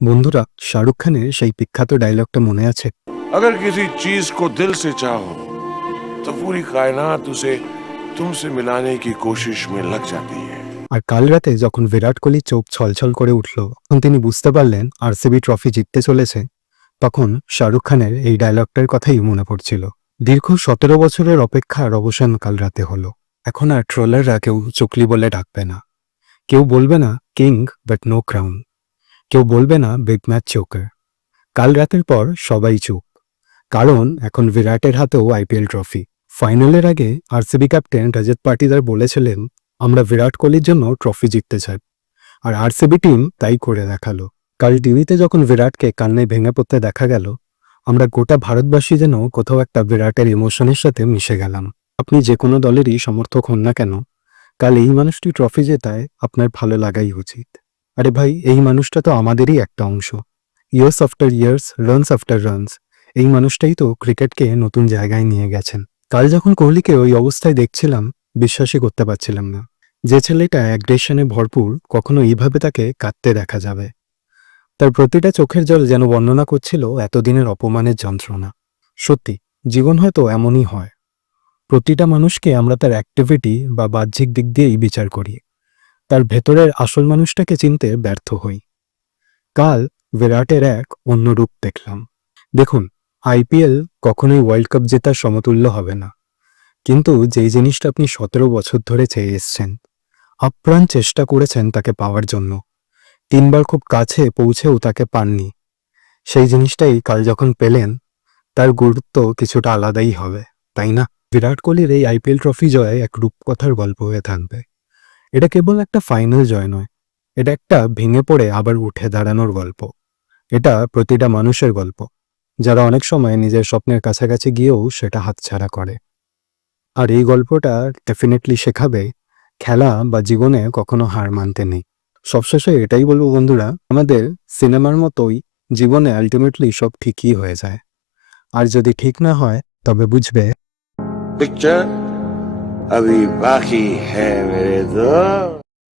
বন্ধুরা শাহরুখ খানের সেই বিখ্যাত ডায়লগটা মনে আছে अगर किसी चीज को दिल से चाहो तो पूरी कायनात उसे तुमसे मिलाने की कोशिश में लग जाती है আর কাল রাতে যখন বিরাট কোহলি চোখ ছলছল করে উঠল তখন তিনি বুঝতে পারলেন আরসিবি ট্রফি জিততে চলেছে তখন শাহরুখ খানের এই ডায়লগটার কথাই মনে পড়ছিল দীর্ঘ সতেরো বছরের অপেক্ষার অবসান কাল রাতে হলো এখন আর ট্রলাররা কেউ চকলি বলে ডাকবে না কেউ বলবে না কিং বাট নো ক্রাউন কেউ বলবে না বিগ ম্যাচ চোকার কাল রাতের পর সবাই চুপ। কারণ এখন বিরাটের হাতেও আইপিএল ট্রফি ফাইনালের আগে আরসিবি ক্যাপ্টেন রজত পাটিদার বলেছিলেন, আমরা বিরাট কোহলির জন্য ট্রফি জিততে চাই। আর আরসিবি টিম তাই করে দেখাল। কাল টিভিতে যখন বিরাটকে কান্নায় ভেঙে পড়তে দেখা গেল, আমরা গোটা ভারতবাসী যেন কোথাও একটা বিরাটের ইমোশনের সাথে মিশে গেলাম। আপনি যে কোনো দলেরই সমর্থক হন না কেন, কাল এই মানুষটি ট্রফি জেতায় আপনার ভালো লাগাই উচিত। আরে ভাই, এই মানুষটা তো আমাদেরই একটা অংশ। Years after years runs after runs এই মানুষটাই তো ক্রিকেটকে নতুন জায়গায় নিয়ে গেছেন। কাল যখন কোহলিকে ওই অবস্থায় দেখছিলাম, বিশ্বাসই করতে পারছিলাম না। যে ছেলেটা অ্যাগ্রেশনে ভরপুর, কখনো এইভাবে তাকে কাঁদতে দেখা যাবে। তার প্রতিটা চোখের জল যেন বর্ণনা করছিল এতদিনের অপমানের যন্ত্রণা। সত্যি, জীবন হয়তো এমনই হয়। প্রতিটা মানুষকে আমরা তার অ্যাক্টিভিটি বা বাহ্যিক দিক দিয়েই বিচার করি। তার ভেতরের আসল মানুষটাকে চিনতে ব্যর্থ হই। কাল বিরাটের এক অন্য রূপ দেখলাম। দেখুন আইপিএল কখনোই ওয়ার্ল্ড কাপ জেতার সমতুল্য হবে না। কিন্তু যেই জিনিসটা আপনি সতেরো বছর ধরে চেয়ে এসছেন, আপ্রাণ চেষ্টা করেছেন তাকে পাওয়ার জন্য। তিনবার খুব কাছে পৌঁছেও তাকে পাননি। সেই জিনিসটাই কাল যখন পেলেন, তার গুরুত্ব কিছুটা আলাদাই হবে, তাই না? বিরাট কোহলির এই আইপিএল ট্রফি জয় এক রূপকথার গল্প হয়ে থাকবে। এটা কেবল একটা ফাইনাল জয় নয়, এটা একটা ভেঙে পড়ে আবার উঠে দাঁড়ানোর গল্প। এটা প্রতিটা মানুষের গল্প, যারা অনেক সময় নিজের স্বপ্নের কাছাকাছি গিয়েও সেটা হাতছাড়া করে। আর এই গল্পটা ডেফিনেটলি শেখাবে খেলা বা জীবনে কখনো হার মানতে নেই। সবশেষে এটাই বলব বন্ধুরা, আমাদের সিনেমার মতোই জীবনে আলটিমেটলি সব ঠিকই হয়ে যায়। আর যদি ঠিক না হয়, তবে বুঝবে। পিকচার अभी बाकी है मेरे दोस्त।